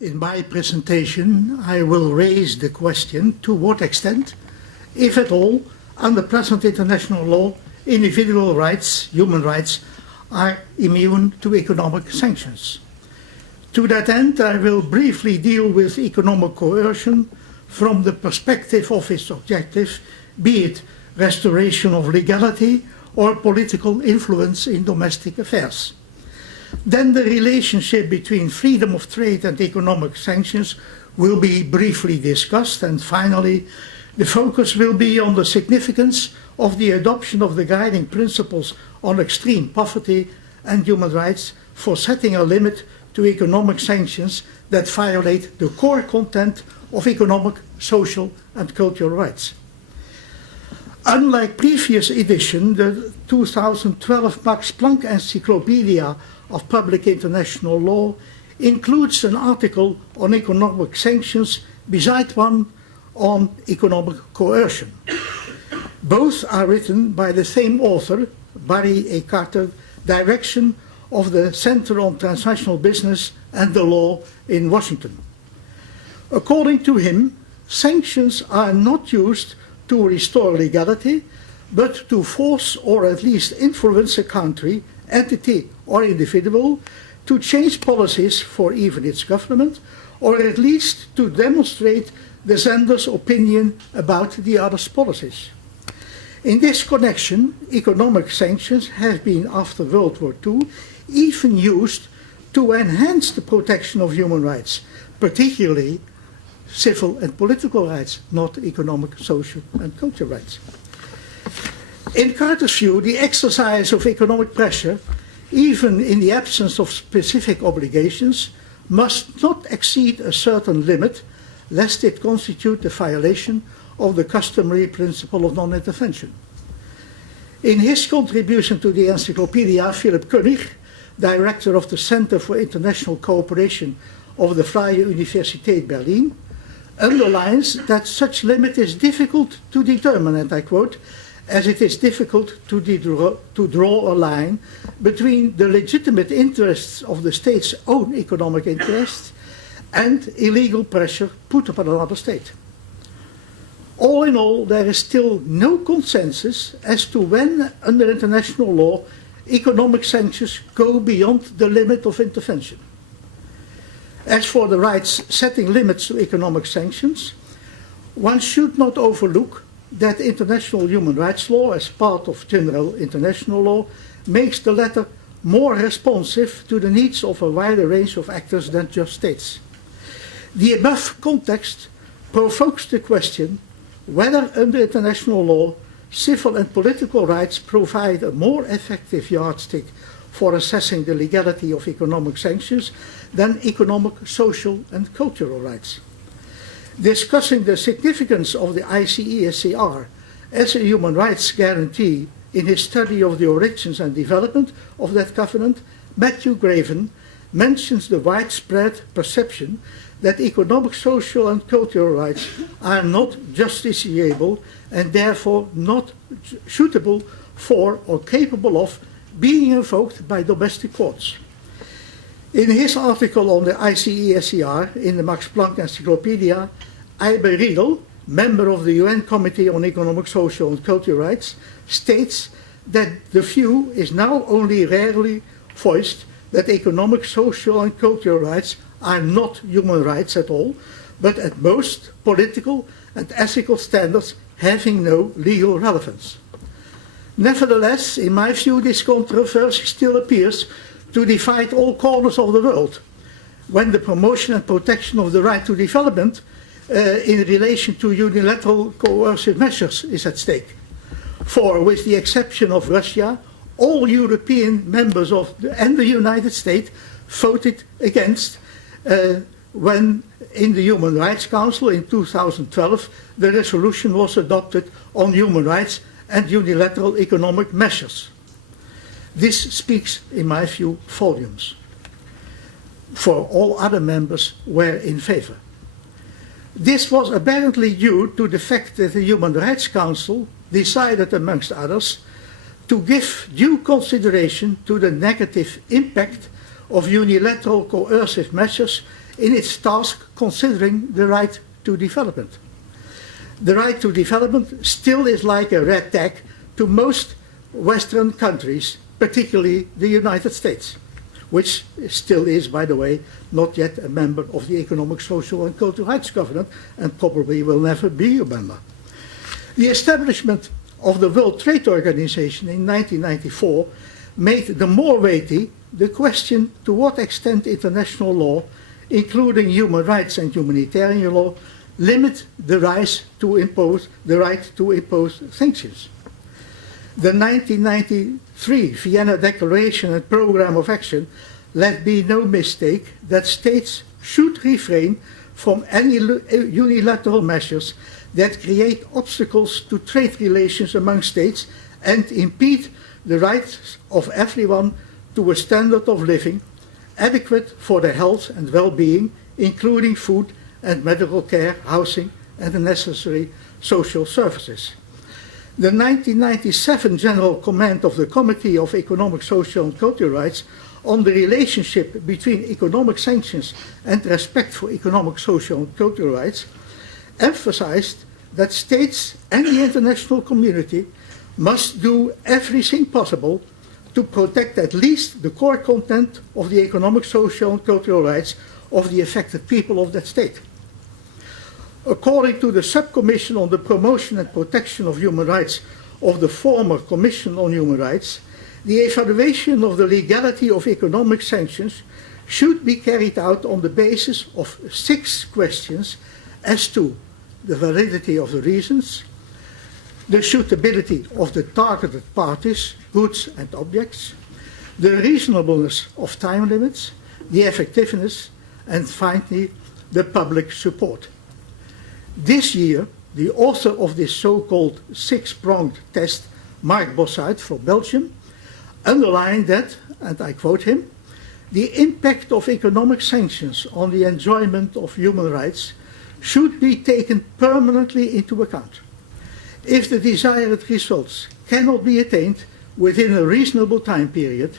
In my presentation, I will raise the question to what extent, if at all, under present international law, individual rights, human rights, are immune to economic sanctions. To that end, I will briefly deal with economic coercion from the perspective of its objective, be it restoration of legality or political influence in domestic affairs. Then the relationship between freedom of trade and economic sanctions will be briefly discussed, and finally the focus will be on the significance of the adoption of the guiding principles on extreme poverty and human rights for setting a limit to economic sanctions that violate the core content of economic, social and cultural rights. Unlike previous edition, the 2012 Max Planck Encyclopedia of Public International Law includes an article on economic sanctions beside one on economic coercion. Both are written by the same author, Barry A. Carter, direction of the Center on Transnational Business and the Law in Washington. According to him, sanctions are not used to restore legality, but to force or at least influence a country, entity or individual to change policies for even its government, or at least to demonstrate the sender's opinion about the other's policies. In this connection, economic sanctions have been, after World War II, even used to enhance the protection of human rights, particularly civil and political rights, not economic, social and cultural rights. In Carter's view, the exercise of economic pressure, even in the absence of specific obligations, must not exceed a certain limit, lest it constitute a violation of the customary principle of non-intervention. In his contribution to the encyclopedia, Philip Koenig, director of the Center for International Cooperation of the Freie Universität Berlin, underlines that such limit is difficult to determine, and I quote, as it is difficult to draw a line between the legitimate interests of the state's own economic interests and illegal pressure put upon another state. All in all, there is still no consensus as to when, under international law, economic sanctions go beyond the limit of intervention. As for the rights setting limits to economic sanctions, one should not overlook that international human rights law, as part of general international law, makes the latter more responsive to the needs of a wider range of actors than just states. The above context provokes the question whether, under international law, civil and political rights provide a more effective yardstick for assessing the legality of economic sanctions than economic, social and cultural rights. Discussing the significance of the ICESCR as a human rights guarantee in his study of the origins and development of that covenant, Matthew Graven mentions the widespread perception that economic, social and cultural rights are not justiciable and therefore not suitable for or capable of being invoked by domestic courts. In his article on the ICESCR in the Max Planck Encyclopedia, Iber Riedel, member of the UN Committee on Economic, Social and Cultural Rights, states that the view is now only rarely voiced that economic, social and cultural rights are not human rights at all, but at most political and ethical standards having no legal relevance. Nevertheless, in my view, this controversy still appears to divide all corners of the world, when the promotion and protection of the right to development in relation to unilateral coercive measures is at stake. For, with the exception of Russia, all European members and the United States voted against when in the Human Rights Council in 2012 the resolution was adopted on human rights and unilateral economic measures. This speaks, in my view, volumes. For all other members were in favor. This was apparently due to the fact that the Human Rights Council decided, amongst others, to give due consideration to the negative impact of unilateral coercive measures in its task considering the right to development. The right to development still is like a red tag to most Western countries, particularly the United States, which still is, by the way, not yet a member of the Economic, Social and Cultural Rights Covenant and probably will never be a member. The establishment of the World Trade Organization in 1994 made the more weighty the question to what extent international law, including human rights and humanitarian law, limit the right to impose sanctions. The 1993 Vienna Declaration and Programme of Action let be no mistake that states should refrain from any unilateral measures that create obstacles to trade relations among states and impede the rights of everyone to a standard of living adequate for their health and well-being, including food and medical care, housing and the necessary social services. The 1997 General Comment of the Committee of Economic, Social and Cultural Rights on the relationship between economic sanctions and respect for economic, social and cultural rights emphasized that states and the international community must do everything possible to protect at least the core content of the economic, social and cultural rights of the affected people of that state. According to the Subcommission on the Promotion and Protection of Human Rights of the former Commission on Human Rights, the evaluation of the legality of economic sanctions should be carried out on the basis of 6 questions as to the validity of the reasons, the suitability of the targeted parties, goods and objects, the reasonableness of time limits, the effectiveness, and finally, the public support. This year, the author of this so-called 6-pronged test, Mark Bossuyt from Belgium, underlined that, and I quote him, the impact of economic sanctions on the enjoyment of human rights should be taken permanently into account. If the desired results cannot be attained within a reasonable time period,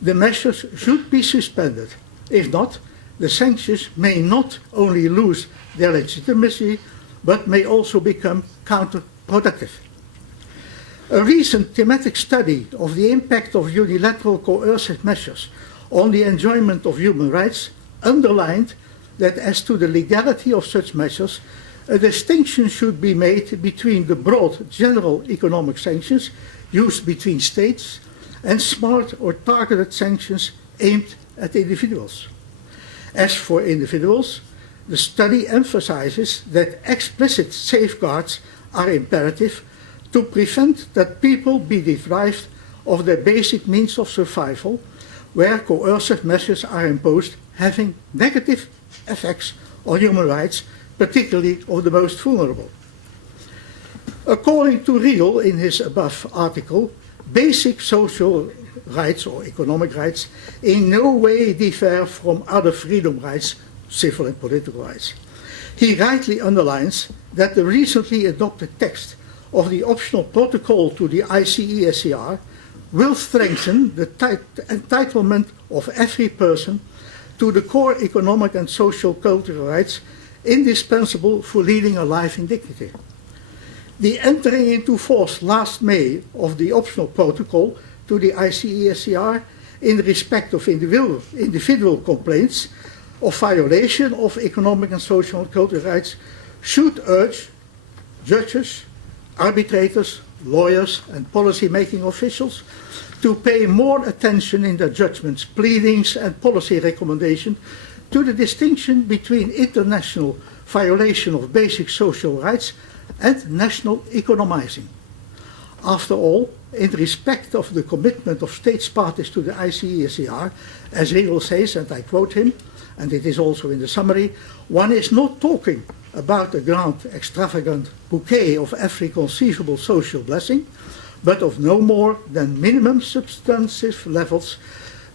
the measures should be suspended. If not, the sanctions may not only lose their legitimacy, but may also become counterproductive. A recent thematic study of the impact of unilateral coercive measures on the enjoyment of human rights underlined that as to the legality of such measures, a distinction should be made between the broad general economic sanctions used between states and smart or targeted sanctions aimed at individuals. As for individuals, the study emphasizes that explicit safeguards are imperative to prevent that people be deprived of their basic means of survival, where coercive measures are imposed having negative effects on human rights, particularly of the most vulnerable. According to Riedel in his above article, basic social rights or economic rights in no way differ from other freedom rights, civil and political rights. He rightly underlines that the recently adopted text of the optional protocol to the ICESCR will strengthen the entitlement of every person to the core economic and social cultural rights indispensable for leading a life in dignity. The entering into force last May of the optional protocol to the ICESCR in respect of individual complaints of violation of economic and social and cultural rights should urge judges, arbitrators, lawyers and policy-making officials to pay more attention in their judgments, pleadings and policy recommendations to the distinction between international violation of basic social rights and national economizing. After all, in respect of the commitment of states parties to the ICESCR, as Riedel says, and I quote him, and it is also in the summary, one is not talking about a grand extravagant bouquet of every conceivable social blessing, but of no more than minimum substantive levels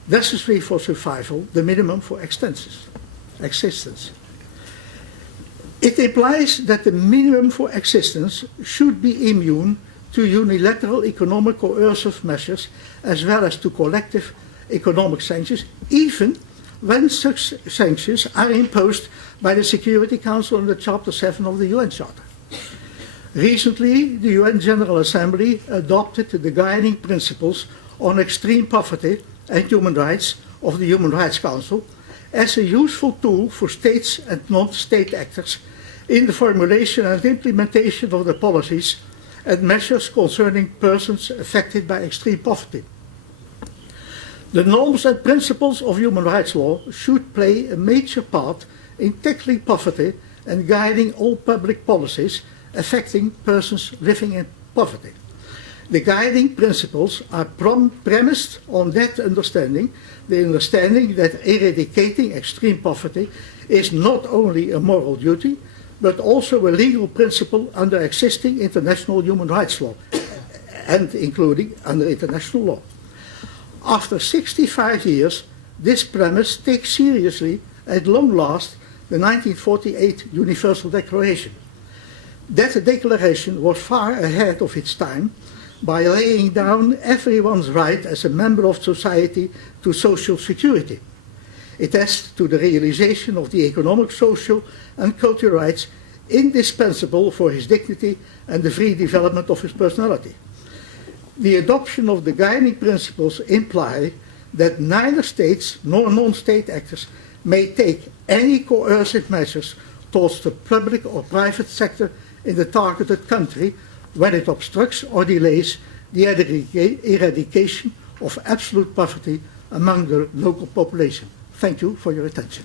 necessary for survival, the minimum for existence. It implies that the minimum for existence should be immune to unilateral economic coercive measures as well as to collective economic sanctions, even when such sanctions are imposed by the Security Council under Chapter 7 of the UN Charter. Recently, the UN General Assembly adopted the guiding principles on extreme poverty and human rights of the Human Rights Council as a useful tool for states and non-state actors in the formulation and implementation of the policies and measures concerning persons affected by extreme poverty. The norms and principles of human rights law should play a major part in tackling poverty and guiding all public policies affecting persons living in poverty. The guiding principles are premised on that understanding, the understanding that eradicating extreme poverty is not only a moral duty, but also a legal principle under existing international human rights law, and including under international law. After 65 years, this premise takes seriously, at long last, the 1948 Universal Declaration. That declaration was far ahead of its time by laying down everyone's right as a member of society to social security. It attests to the realization of the economic, social and cultural rights indispensable for his dignity and the free development of his personality. The adoption of the guiding principles imply that neither states nor non-state actors may take any coercive measures towards the public or private sector in the targeted country when it obstructs or delays the eradication of absolute poverty among the local population. Thank you for your attention.